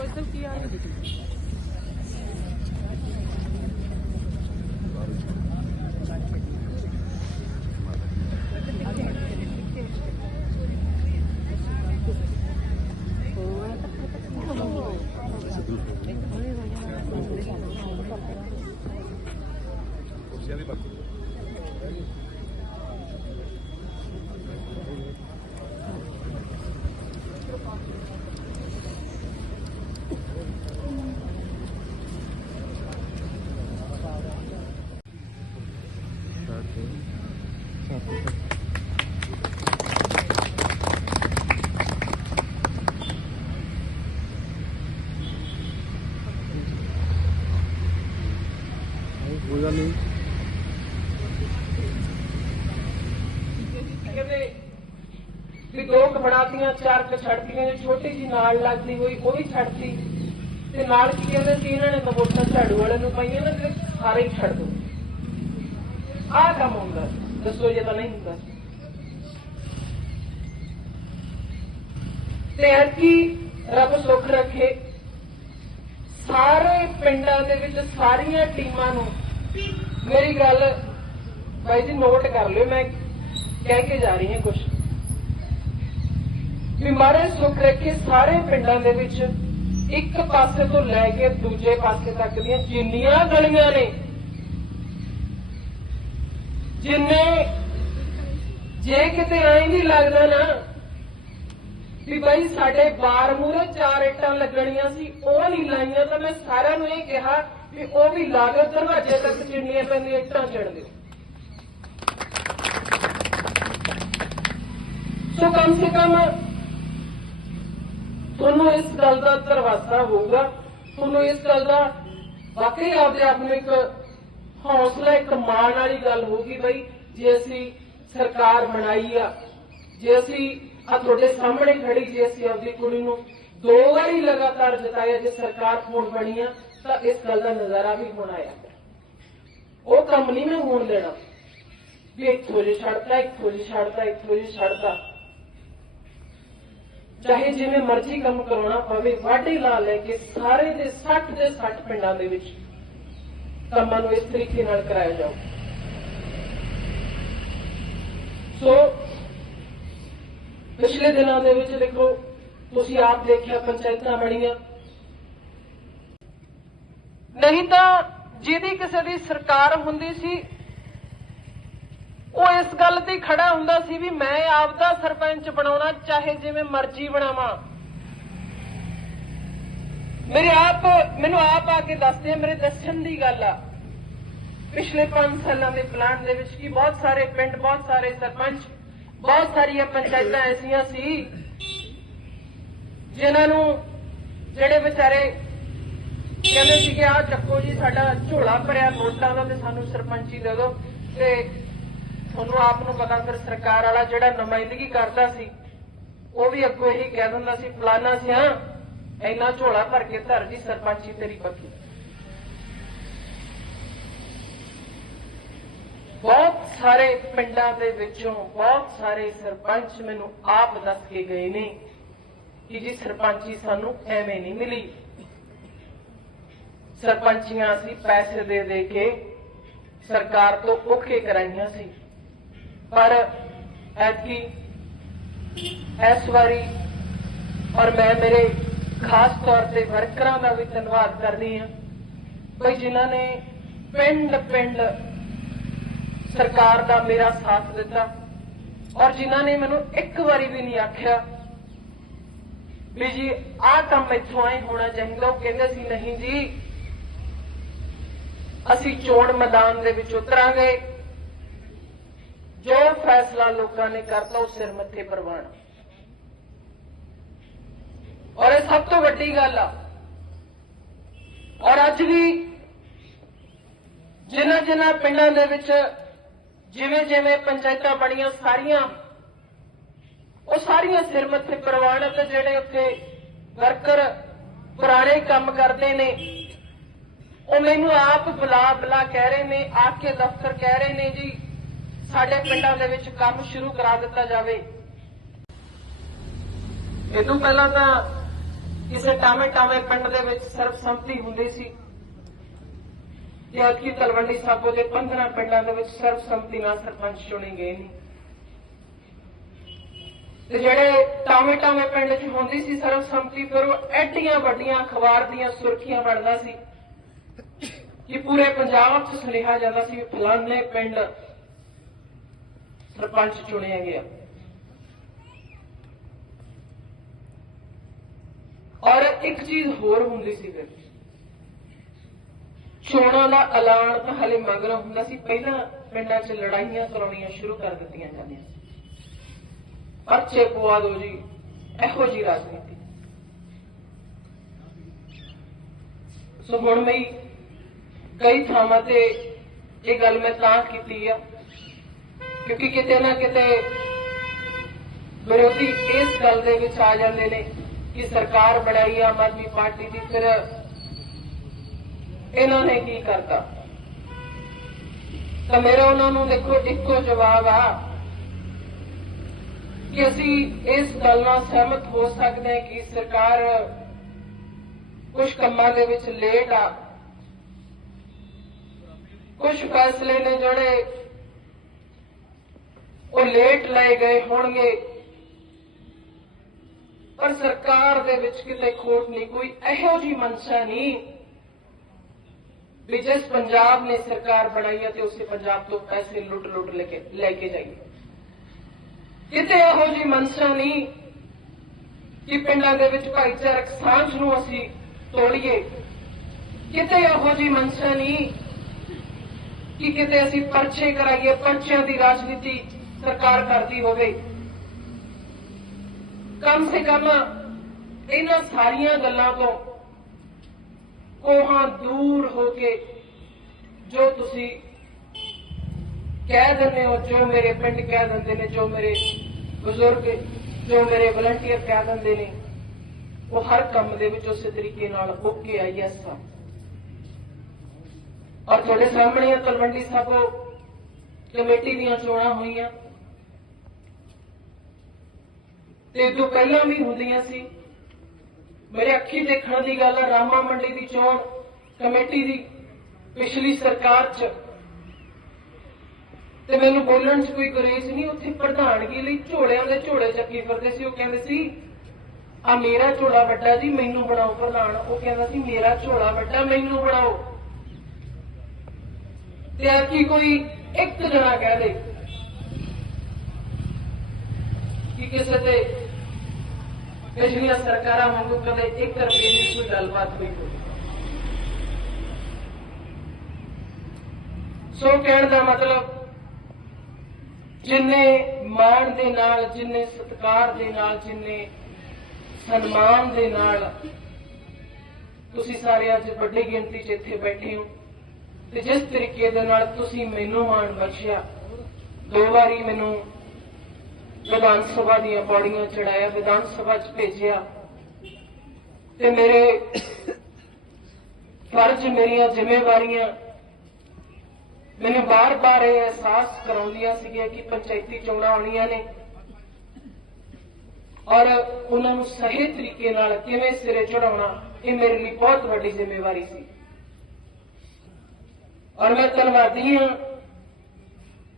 Gracias. ਗੱਲ ਨਹੀਂ ਵੀ ਦੋ ਕਬੜਾਤੀਆਂ ਚਾਰ ਕ ਛੱਡਤੀਆਂ ਜੋ ਛੋਟੀ ਜੀ ਨਾਲ ਲੱਗਦੀ ਹੋਈ, ਉਹ ਵੀ ਛੱਡਤੀ ਤੇ। ਨਾਲ ਕੀ ਕਹਿੰਦੇ ਸੀ ਇਹਨਾਂ ਨੇ ਤਾਂ ਝਾੜੂ ਵਾਲੇ ਨੂੰ ਪਾਈਆਂ ਨਾ ਤੇ ਸਾਰੇ ਹੀ ਛੱਡ ਦੋ। ਆਹ ਕੰਮ ਹੁੰਦਾ ਦੱਸੋ ਜੇ ਤਾਂ ਨਹੀਂ ਹੁੰਦਾ ਤੇ ਐਤਕੀ ਰੱਬ ਸੁੱਖ ਰੱਖੇ। ਸਾਰੇ ਪਿੰਡਾਂ ਦੇ ਵਿੱਚ ਸਾਰੀਆਂ ਟੀਮਾਂ ਨੂੰ ਮੇਰੀ ਗੱਲ ਬਾਈ ਜੀ ਨੋਟ ਕਰ ਲਿਓ, ਮੈਂ ਕਹਿ ਕੇ ਜਾ ਰਹੀ ਹਾਂ ਕੁਝ ਵੀ ਮਾਰੇ ਰੱਖੇ ਸਾਰੇ ਪਿੰਡਾਂ ਦੇ ਵਿੱਚ ਇੱਕ ਪਾਸੇ ਤੋਂ ਲੈ ਕੇ ਦੂਜੇ ਪਾਸੇ ਤੱਕ ਦੀਆਂ ਜਿੰਨੀਆਂ ਗਲੀਆਂ ਨੇ, ਜਿੰਨੇ ਜੇ ਕਿਤੇ ਐਂ ਨਹੀਂ ਲੱਗਦਾ ਨਾ ਵੀ ਬਾਈ ਸਾਡੇ ਬਾਰ ਮੂਰੇ ਚਾਰ ਇੱਟਾਂ ਲੱਗਣੀਆਂ ਸੀ, ਉਹ ਨਹੀਂ ਲਾਈਆਂ, ਤਾਂ ਮੈਂ ਸਾਰਿਆਂ ਨੂੰ ਇਹ ਕਿਹਾ ਵੀ ਉਹ ਵੀ ਲਾਗਤ ਦਰਵਾਜ਼ੇ ਤੱਕ ਜਿੰਨੀਆਂ ਪੈਂਦੀਆਂ ਇੱਟਾਂ ਚੜ ਦਿਓ ਸੋ ਕਮ ਸੇ ਕਮ ਤੁਹਾਨੂੰ ਇਸ ਗੱਲ ਦਾ ਦਰਵਾਜ਼ਾ ਹੋਊਗਾ। ਤੁਹਾਨੂੰ ਇਸ ਗੱਲ ਦਾ ਵਾਕਈ ਆਪਦੇ ਆਪ ਨੂੰ ਇੱਕ ਹੌਸਲਾ, ਇੱਕ ਮਾਣ ਵਾਲੀ ਗੱਲ ਹੋਊਗੀ ਬਈ, ਜੇ ਅਸੀਂ ਸਰਕਾਰ ਬਣਾਈ ਆ, ਜੇ ਅਸੀਂ ਆ ਤੁਹਾਡੇ ਸਾਹਮਣੇ ਖੜੀ, ਜੇ ਅਸੀਂ ਆਪਦੀ ਕੁੜੀ ਨੂੰ ਦੋ ਵਾਰੀ ਲਗਾਤਾਰ ਜਿਤਾਇਆ, ਜੇ ਸਰਕਾਰ ਹੋਣ ਬਣੀ ਆ ਤਾਂ ਇਸ ਗੱਲ ਦਾ ਨਜ਼ਾਰਾ ਵੀ ਹੋਣਾ ਆ ਉਹ ਕੰਮ ਨਹੀਂ ਮੈਂ ਹੋਣ ਦੇਣਾ। ਵੀ ਇੱਥੋਂ ਜੇ ਛੱਡਦਾ ਇੱਥੋਂ ਜੇ ਛੱਡਦਾ ਇੱਥੋਂ ਜੇ ਛੱਡਦਾ ਚਾਹੇ ਜਿਵੇਂ ਮਰਜ਼ੀ ਕੰਮ ਕਰਾਉਣਾ ਪਵੇ, ਵਾਢੇ ਲਾ ਲੈ ਕੇ ਸਾਰੇ ਦੇ 60 ਦੇ 60 ਪਿੰਡਾਂ ਦੇ ਵਿੱਚ ਕੰਮਾਂ ਨੂੰ ਇਸ ਤਰੀਕੇ ਨਾਲ ਕਰਾਇਆ ਜਾਓ ਸੋ, ਪਿਛਲੇ ਦਿਨਾਂ ਦੇ ਵਿੱਚ ਦੇਖੋ, ਤੁਸੀਂ ਆਪ ਦੇਖਿਆ ਪੰਚਾਇਤਾਂ ਬਣੀਆਂ। ਨਹੀਂ ਤਾਂ ਜਿਹਦੀ ਕਿਸੇ ਦੀ ਸਰਕਾਰ ਹੁੰਦੀ ਸੀ, ਉਹ ਇਸ ਗੱਲ ਤੇ ਖੜਾ ਹੁੰਦਾ ਸੀ ਵੀ ਮੈਂ ਆਪਦਾ ਸਰਪੰਚ ਬਣਾਉਣਾ, ਚਾਹੇ ਜਿਵੇਂ ਮਰਜ਼ੀ ਬਣਾਵਾਂ। ਮੇਰੇ ਆਪ, ਮੈਨੂੰ ਆਪ ਆ ਕੇ ਦੱਸਦੇ ਆ, ਮੇਰੇ ਦੱਸਣ ਦੀ ਗੱਲ ਆ। ਪਿਛਲੇ 5 ਸਾਲਾਂ ਦੇ ਪਲਾਨ ਦੇ ਵਿੱਚ ਕੀ ਬਹੁਤ ਸਾਰੇ ਪਿੰਡ, ਬਹੁਤ ਸਾਰੇ ਸਰਪੰਚ, ਬਹੁਤ ਸਾਰੀਆਂ ਪੰਚਾਇਤਾਂ ਐਸੀਆਂ ਸੀ, ਜਿਨ੍ਹਾਂ ਨੂੰ ਜਿਹੜੇ ਵਿਚਾਰੇ ਕਹਿੰਦੇ ਸੀ ਕਿ ਆਹ ਚੱਕੋ ਜੀ, ਸਾਡਾ ਝੋਲਾ ਭਰਿਆ ਨੋਟਾਂ ਦਾ ਤੇ ਸਾਨੂੰ ਸਰਪੰਚੀ ਦੇ ਦਿਓ। ਤੇ ਤੁਹਾਨੂੰ ਆਪ ਨੂੰ ਪਤਾ, ਫਿਰ ਸਰਕਾਰ ਵਾਲਾ ਜਿਹੜਾ ਨੁਮਾਇੰਦਗੀ ਕਰਦਾ ਸੀ, ਉਹ ਵੀ ਅੱਗੋਂ ਇਹੀ ਕਹਿ ਦਿੰਦਾ ਸੀ, ਫਲਾਨਾ ਸਿਆ, ਇੰਨਾ ਝੋਲਾ ਭਰ ਕੇ ਧਰ ਜੀ ਸਰਪੰਚੀ ਤੇਰੀ ਪੱਕੀ। ਬਹੁਤ ਸਾਰੇ ਪਿੰਡਾਂ ਦੇ ਵਿੱਚੋਂ ਬਹੁਤ ਸਾਰੇ ਸਰਪੰਚ ਮੈਨੂੰ ਆਪ ਦੱਸ ਕੇ ਗਏ ਨੇ ਕਿ ਜੀ ਸਰਪੰਚੀ ਸਾਨੂੰ ਐਵੇਂ ਨਹੀਂ ਮਿਲੀ। ਸਰਪੰਚੀਆਂ ਅਸੀਂ ਪੈਸੇ ਦੇ ਦੇ ਕੇ ਸਰਕਾਰ ਤੋਂ ਔਖੇ ਕਰਾਈਆਂ ਸੀ। ਪਰ ਐਤਕੀ ਇਸ ਵਾਰੀ ਔਰ ਮੈਂ ਮੇਰੇ ਖਾਸ ਤੌਰ ਤੇ ਵਰਕਰਾਂ ਦਾ ਵੀ ਧੰਨਵਾਦ ਕਰਦੀ ਹਾਂ ਬਈ ਜਿਨ੍ਹਾਂ ਨੇ ਪਿੰਡ ਪਿੰਡ ਸਰਕਾਰ ਦਾ ਮੇਰਾ ਸਾਥ ਦਿੱਤਾ ਔਰ ਜਿਨ੍ਹਾਂ ਨੇ ਮੈਨੂੰ ਇੱਕ ਵਾਰੀ ਵੀ ਨਹੀਂ ਆਖਿਆ ਵੀ ਜੀ ਆਹ ਕੰਮ ਇੱਥੋਂ ਆਏ ਹੋਣਾ ਚਾਹੀਦਾ। ਉਹ ਕਹਿੰਦੇ ਸੀ, ਨਹੀਂ ਜੀ ਅਸੀਂ ਚੋਣ ਮੈਦਾਨ ਦੇ ਵਿੱਚ ਉਤਰਾਂਗੇ। ਜੋ ਫੈਸਲਾ ਲੋਕਾਂ ਨੇ ਕਰਤਾ, ਉਹ ਸਿਰ ਮੱਥੇ ਪ੍ਰਵਾਨ ਔਰ ਇਹ ਸਭ ਤੋਂ ਵੱਡੀ ਗੱਲ ਆ। ਔਰ ਅੱਜ ਵੀ ਜਿਨ੍ਹਾਂ ਜਿਨ੍ਹਾਂ ਪਿੰਡਾਂ ਦੇ ਵਿੱਚ ਜਿਵੇਂ ਜਿਵੇਂ ਪੰਚਾਇਤਾਂ ਬਣੀਆਂ, ਸਾਰੀਆਂ, ਉਹ ਸਾਰੀਆਂ ਸਿਰ ਮੱਥੇ ਪ੍ਰਵਾਨ ਤੇ ਜਿਹੜੇ ਉੱਥੇ ਵਰਕਰ ਪੁਰਾਣੇ ਕੰਮ ਕਰਦੇ ਨੇ ਉਹ ਮੈਨੂੰ ਆਪ ਬੁਲਾ ਬੁਲਾ ਕਹਿ ਰਹੇ ਨੇ, ਆ ਕੇ ਦਫ਼ਤਰ ਕਹਿ ਰਹੇ ਨੇ ਜੀ, ਸਾਡੇ ਪਿੰਡਾਂ ਦੇ ਵਿੱਚ ਕੰਮ ਸ਼ੁਰੂ ਕਰਾ ਦਿੱਤਾ ਜਾਵੇ। ਇਹ ਤੋਂ ਪਹਿਲਾਂ ਤਾਂ ਕਿਸੇ ਟਾਵੇਂ ਟਾਵੇਂ ਪਿੰਡ ਦੇ ਵਿੱਚ ਸਰਬਸੰਮਤੀ ਹੁੰਦੀ ਸੀ। ਤੇ ਅੱਜ ਤਲਵੰਡੀ ਸਾਬੋ ਦੇ 15 ਪਿੰਡਾਂ ਦੇ ਵਿੱਚ ਸਰਬਸੰਮਤੀ ਨਾਲ ਸਰਪੰਚ ਚੁਣੇ ਗਏ ਨੇ। ਤੇ ਜਿਹੜੇ ਟਾਵੇਂ ਟਾਵੇਂ ਪਿੰਡ 'ਚ ਹੁੰਦੀ ਸੀ ਸਰਬਸੰਮਤੀ, ਫਿਰ ਉਹ ਐਡੀਆਂ ਵੱਡੀਆਂ ਅਖਬਾਰ ਦੀਆਂ ਸੁਰਖੀਆਂ ਬਣਦਾ ਸੀ। ਕਿ ਪੂਰੇ ਪੰਜਾਬ 'ਚ ਸੁਨੇਹਾ ਜਾਂਦਾ ਸੀ ਵੀ ਫਲਾਣੇ ਪਿੰਡ ਸਰਪੰਚ ਚੁਣਿਆ ਗਿਆ ਔਰ ਇੱਕ ਚੀਜ਼ ਹੋਰ ਹੁੰਦੀ ਸੀ ਫਿਰ, ਚੋਣਾਂ ਦਾ ਐਲਾਨ ਤਾਂ ਹਲੇ ਮਗਰੋਂ ਹੁੰਦਾ ਸੀ, ਪਹਿਲਾਂ ਪਿੰਡਾਂ 'ਚ ਲੜਾਈਆਂ ਕਰਾਉਣੀਆਂ ਸ਼ੁਰੂ ਕਰ ਦਿੱਤੀਆਂ ਜਾਂਦੀਆਂ ਸੀ। ਪਰਚੇ ਪਵਾ ਦਿਓ ਜੀ, ਇਹੋ ਜੀ ਰਾਜਨੀਤੀ। ਸੋ ਹੁਣ ਮੈਂ ਕਈ ਥਾਵਾਂ ਤੇ ਇਹ ਗੱਲ ਮੈਂ ਤਾਂ ਕੀਤੀ ਆ, ਕਿਉਂਕਿ ਕਿਤੇ ਨਾ ਕਿਤੇ ਵਿਰੋਧੀ ਇਸ ਗੱਲ ਦੇ ਵਿੱਚ ਆ ਜਾਂਦੇ ਨੇ ਕਿ ਸਰਕਾਰ ਬਣਾਈ ਆਮ ਆਦਮੀ ਪਾਰਟੀ ਦੀ, ਫਿਰ ਇਹਨਾਂ ਨੇ ਕੀ ਕਰਤਾ? ਤਾਂ ਮੇਰਾ ਉਹਨਾਂ ਨੂੰ ਦੇਖੋ, ਇੱਕੋ ਜਵਾਬ ਆ ਕਿ ਅਸੀਂ ਇਸ ਗੱਲ ਨਾਲ ਸਹਿਮਤ ਹੋ ਸਕਦੇ ਹਾਂ ਕਿ ਸਰਕਾਰ ਕੁਝ ਕੰਮਾਂ ਦੇ ਵਿੱਚ ਲੇਟ ਆ। ਕੁਝ ਫੈਸਲੇ ਨੇ ਜਿਹੜੇ ਉਹ ਲੇਟ ਲਏ ਗਏ ਹੋਣਗੇ। ਪਰ ਸਰਕਾਰ ਦੇ ਵਿੱਚ ਕਿਤੇ ਖੋਟ ਨਹੀਂ, ਕੋਈ ਇਹੋ ਜੀ ਮਨਸ਼ਾ ਨਹੀਂ ਵੀ ਜਿਸ ਪੰਜਾਬ ਨੇ ਸਰਕਾਰ ਬਣਾਈ ਹੈ ਤੇ ਉਸੇ ਪੰਜਾਬ ਤੋਂ ਪੈਸੇ ਲੁੱਟ ਲੁੱਟ ਲੈ ਕੇ ਲੈ ਕੇ ਜਾਈਏ। ਕਿਤੇ ਇਹੋ ਜੀ ਮਨਸ਼ਾ ਨਹੀਂ ਕਿ ਪਿੰਡਾਂ ਦੇ ਵਿੱਚ ਭਾਈਚਾਰਕ ਸਾਂਝ ਨੂੰ ਅਸੀਂ ਤੋੜੀਏ। ਕਿਤੇ ਇਹੋ ਜੀ ਮਨਸ਼ਾ ਨਹੀਂ ਕਿ ਕਿਤੇ ਅਸੀਂ ਪਰਚੇ ਕਰਾਈਏ, ਪਰਚਿਆਂ ਦੀ ਰਾਜਨੀਤੀ ਸਰਕਾਰ ਕਰਦੀ ਹੋਵੇ। ਕਮ ਸੇ ਕਮ ਇਹਨਾਂ ਸਾਰੀਆਂ ਗੱਲਾਂ ਤੋਂ ਕੋਹਾਂ ਦੂਰ ਹੋ ਕੇ ਜੋ ਤੁਸੀਂ ਕਹਿ ਦਿੰਦੇ ਹੋ, ਜੋ ਮੇਰੇ ਪਿੰਡ ਕਹਿ ਦਿੰਦੇ ਨੇ, ਜੋ ਮੇਰੇ ਬਜ਼ੁਰਗ, ਜੋ ਮੇਰੇ ਵਲੰਟੀਅਰ ਕਹਿ ਦਿੰਦੇ ਨੇ, ਉਹ ਹਰ ਕੰਮ ਦੇ ਵਿੱਚ ਉਸੇ ਤਰੀਕੇ ਨਾਲ ਓਕੇ ਆ ਯੈਸ ਆ ਔਰ ਤੁਹਾਡੇ ਸਾਹਮਣੇ ਤਲਵੰਡੀ ਸਾਬੋ ਕਮੇਟੀ ਦੀਆਂ ਚੋਣਾਂ ਹੋਈਆਂ। ਤੇ ਇਹ ਤੋਂ ਪਹਿਲਾਂ ਵੀ ਹੁੰਦੀਆਂ ਸੀ, ਮੇਰੇ ਅੱਖੀ ਦੇਖਣ ਦੀ ਗੱਲ ਹੈ ਰਾਮਾ ਮੰਡੀ ਦੀ ਚੋਣ ਕਮੇਟੀ ਦੀ ਪਿਛਲੀ ਸਰਕਾਰ 'ਚ। ਤੇ ਮੈਨੂੰ ਬੋਲਣ 'ਚ ਕੋਈ ਗੁਰੇਜ਼ ਨਹੀਂ, ਉੱਥੇ ਪ੍ਰਧਾਨਗੀ ਲਈ ਝੋਲਿਆਂ ਦੇ ਝੋਲੇ ਚੱਕੀ ਫਿਰਦੇ ਸੀ। ਉਹ ਕਹਿੰਦੇ ਸੀ ਆ ਮੇਰਾ ਝੋਲਾ ਵੱਡਾ ਜੀ, ਮੈਨੂੰ ਬਣਾਓ ਪ੍ਰਧਾਨ। ਉਹ ਕਹਿੰਦਾ ਸੀ, ਮੇਰਾ ਝੋਲਾ ਵੱਡਾ, ਮੈਨੂੰ ਬਣਾਓ। ਤੇ ਆ ਕੀ ਕੋਈ ਇੱਕ ਜਣਾ ਕਹਿ ਦੇ ਕਿ ਕਿਸੇ ਤੇ ਪਿਛਲੀਆਂ ਸਰਕਾਰਾਂ ਵਾਂਗੂ ਕਦੇ 1 ਰੁਪਏ ਦੀ ਕੋਈ ਗੱਲਬਾਤ ਨਹੀਂ ਹੋਈ। ਸੋ ਕਹਿਣ ਦਾ ਮਤਲਬ, ਜਿੰਨੇ ਮਾਣ ਦੇ ਨਾਲ, ਜਿੰਨੇ ਸਤਿਕਾਰ ਦੇ ਨਾਲ, ਜਿੰਨੇ ਸਨਮਾਨ ਦੇ ਨਾਲ ਤੁਸੀਂ ਸਾਰੇ ਅੱਜ ਵੱਡੀ ਗਿਣਤੀ 'ਚ ਇੱਥੇ ਬੈਠੇ ਹੋ। ਤੇ ਜਿਸ ਤਰੀਕੇ ਦੇ ਨਾਲ ਤੁਸੀਂ ਮੈਨੂੰ ਮਾਣ ਬਖਸ਼ਿਆ, ਦੋ ਵਾਰੀ ਮੈਨੂੰ ਵਿਧਾਨ ਸਭਾ ਦੀਆਂ ਪੌੜੀਆਂ ਚੜਾਇਆ, ਵਿਧਾਨ ਸਭਾ 'ਚ ਭੇਜਿਆ ਤੇ ਮੇਰੇ ਫਰਜ਼ ਮੇਰੀਆਂ ਜ਼ਿੰਮੇਵਾਰੀਆਂ ਮੈਨੂੰ ਬਾਰ-ਬਾਰ ਇਹ ਅਹਿਸਾਸ ਕਰਾਉਂਦੀਆਂ ਸੀਗੀਆਂ ਕਿ ਪੰਚਾਇਤੀ ਚੋਣਾਂ ਆਉਣੀਆਂ ਨੇ ਔਰ ਉਹਨਾਂ ਨੂੰ ਸਹੀ ਤਰੀਕੇ ਨਾਲ ਕਿਵੇਂ ਸਿਰੇ ਚੜਾਉਣਾ ਇਹ ਮੇਰੇ ਲਈ ਬਹੁਤ ਵੱਡੀ ਜ਼ਿੰਮੇਵਾਰੀ ਸੀ। ਔਰ ਮੈਂ ਧੰਨਵਾਦੀ ਹਾਂ।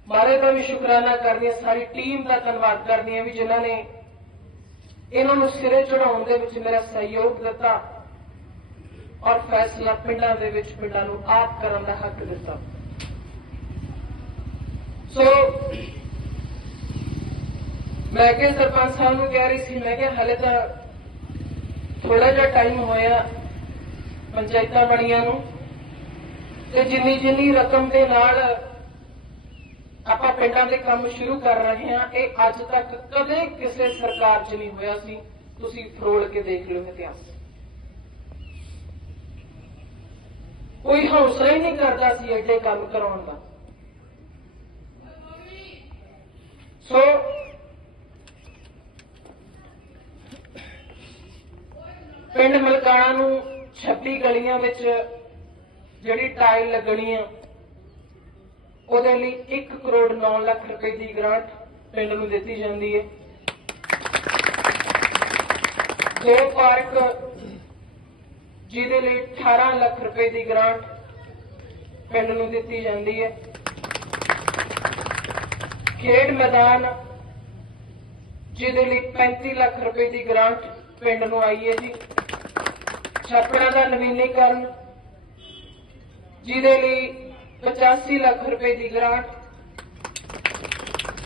ਮਾਰੇ ਦਾ ਵੀ ਸ਼ੁਕਰਾਨਾ ਕਰਦੀ ਹਾਂ, ਸਾਰੀ ਟੀਮ ਦਾ ਧੰਨਵਾਦ ਕਰਦੀ ਹਾਂ ਵੀ ਜਿਨ੍ਹਾਂ ਨੇ ਇਹਨਾਂ ਨੂੰ ਸਿਰੇ ਚੜਾਉਣ ਦੇ ਵਿੱਚ ਮੇਰਾ ਸਹਿਯੋਗ ਦਿੱਤਾ ਔਰ ਫੈਸਲਾ ਪਿੰਡਾਂ ਦੇ ਵਿੱਚ ਪਿੰਡਾਂ ਨੂੰ ਆਪ ਕਰਨ ਦਾ ਹੱਕ ਦਿੱਤਾ। ਸੋ ਮੈਂ ਕਿ ਸਰਪੰਚ ਸਾਹਿਬ ਨੂੰ ਕਹਿ ਰਹੀ ਸੀ, ਮੈਂ ਕਿ ਹਲੇ ਤਾਂ ਥੋੜਾ ਜਿਹਾ ਟਾਈਮ ਹੋਇਆ ਪੰਚਾਇਤਾਂ ਬਣੀਆਂ ਨੂੰ। ਤੇ ਜਿੰਨੀ ਜਿੰਨੀ ਰਕਮ ਦੇ ਨਾਲ ਆਪਾਂ ਪਿੰਡਾਂ ਦੇ ਕੰਮ ਸ਼ੁਰੂ ਕਰ ਰਹੇ ਹਾਂ, ਇਹ ਅੱਜ ਤੱਕ ਕਦੇ ਕਿਸੇ ਸਰਕਾਰ 'ਚ ਨਹੀਂ ਹੋਇਆ ਸੀ। ਤੁਸੀਂ ਫਰੋਲ ਕੇ ਦੇਖ ਲਿਓ ਇਤਿਹਾਸ। ਕੋਈ ਹੌਸਲਾ ਹੀ ਨਹੀਂ ਕਰਦਾ ਸੀ ਐਡੇ ਕੰਮ ਕਰਾਉਣ ਦਾ। ਸੋ ਪਿੰਡ ਮਲਕਾਣਾ ਨੂੰ 26 ਗਲੀਆਂ ਵਿੱਚ ਜਿਹੜੀ ਟਾਈਲ ਲੱਗਣੀ ਆ, ਉਹਦੇ ਲਈ 1 ਕਰੋੜ 9 ਲੱਖ ਰੁਪਏ ਦੀ ਗ੍ਰਾਂਟ ਪਿੰਡ ਨੂੰ ਦਿੱਤੀ ਜਾਂਦੀ ਹੈ। ਦੋ ਪਾਰਕ, ਜਿਹਦੇ ਲਈ 18 ਲੱਖ ਰੁਪਏ ਦੀ ਗ੍ਰਾਂਟ ਪਿੰਡ ਨੂੰ ਦਿੱਤੀ ਜਾਂਦੀ ਹੈ। ਖੇਡ ਮੈਦਾਨ, ਜਿਹਦੇ ਲਈ 35 ਲੱਖ ਰੁਪਏ ਦੀ ਗ੍ਰਾਂਟ ਪਿੰਡ ਨੂੰ ਆਈ ਹੈ ਜੀ। ਛੱਪੜਾਂ ਦਾ ਨਵੀਨੀਕਰਨ ਜਿਹਦੇ ਲਈ 85 ਲੱਖ ਰੁਪਏ ਦੀ ਗ੍ਰਾਂਟ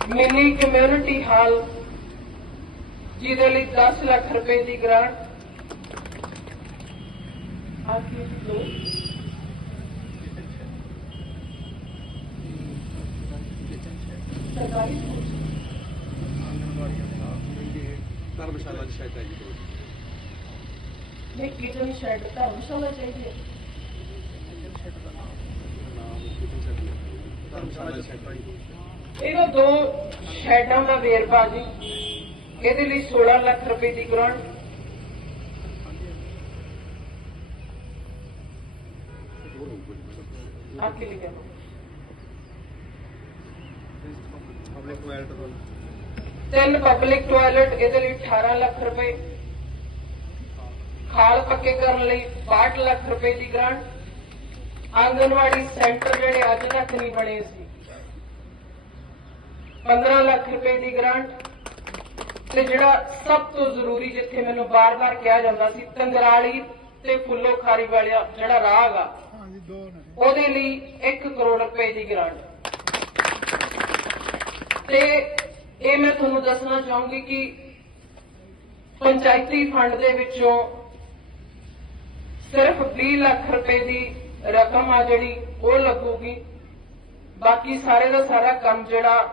ਮਿਨੀ ਕਮਿਊਨਿਟੀ ਹਾਲ ਜਿਹਦੇ ਲਈ 10 ਲੱਖ ਰੁਪਏ ਦੀ ਗ੍ਰਾਂਟ। ਆਖੀ ਦੋ। ਸਰਕਾਰੀ ਸਕੂਲ ਧਰਮਸ਼ਾਲਾ ਦੀ ਸ਼ਾਇਦ ਆਈ ਕੋਈ ਨੇ ਕਿਚਨ ਸ਼ੈਡ ਧਰਮਸ਼ਾਲਾ ਚਾਹੀਦੀ ਹੈ ਨਾਮ ਕਿਤੇ ਸੈਟ ਨਹੀਂ ਧਰਮਸ਼ਾਲਾ ਦੀ ਸ਼ਾਇਦ ਆਈ ਇਹਦਾ ਦੋ ਸ਼ੈਡਾਂ ਦਾ ਵੇਰਵਾ ਜੀ ਇਹਦੇ ਲਈ 16 ਲੱਖ ਰੁਪਏ ਦੀ ਗ੍ਰਾਂਟ ਆ ਕੇ ਲਿਖਿਆ? ਤਿੰਨ ਪਬਲਿਕ ਟਾਇਲਟ ਇਹਦੇ ਲਈ 18 ਲੱਖ ਰੁਪਏ। ਖਾਲ ਪੱਕੇ ਕਰਨ ਲਈ 62 ਲੱਖ ਰੁਪਏ ਦੀ ਗ੍ਰਾਂਟ ਆਂਗਨਵਾੜੀ ਸੈਂਟਰ ਜਿਹੜੇ ਅੱਜ ਤੱਕ ਨਹੀਂ ਬਣੇ ਸੀ। 15 ਲੱਖ ਰੁਪਏ ਦੀ ਗ੍ਰਾਂਟ ਤੇ ਜਿਹੜਾ ਸਭ ਤੋਂ ਜ਼ਰੂਰੀ ਜਿੱਥੇ ਮੈਨੂੰ ਬਾਰ-ਬਾਰ ਕਿਹਾ ਜਾਂਦਾ ਸੀ ਤੰਗਰਾਲੀ ਤੇ ਫੁੱਲੋ ਖਾਰੀ ਵਾਲਿਆ ਜਿਹੜਾ ਰਾਗ ਆ ਉਹਦੇ ਲਈ 1 ਕਰੋੜ ਰੁਪਏ ਦੀ ਗ੍ਰਾਂਟ। ਤੇ ਇਹ ਮੈਂ ਤੁਹਾਨੂੰ ਦੱਸਣਾ ਚਾਹੂੰਗੀ ਕਿ ਪੰਚਾਇਤੀ ਫੰਡ ਦੇ ਵਿੱਚੋਂ ਸਿਰਫ 20 ਲੱਖ ਰੁਪਏ ਦੀ ਰਕਮ ਆ ਜਿਹੜੀ ਉਹ ਲੱਗੂਗੀ। ਬਾਕੀ ਸਾਰੇ ਦਾ ਸਾਰਾ ਕੰਮ ਜਿਹੜਾ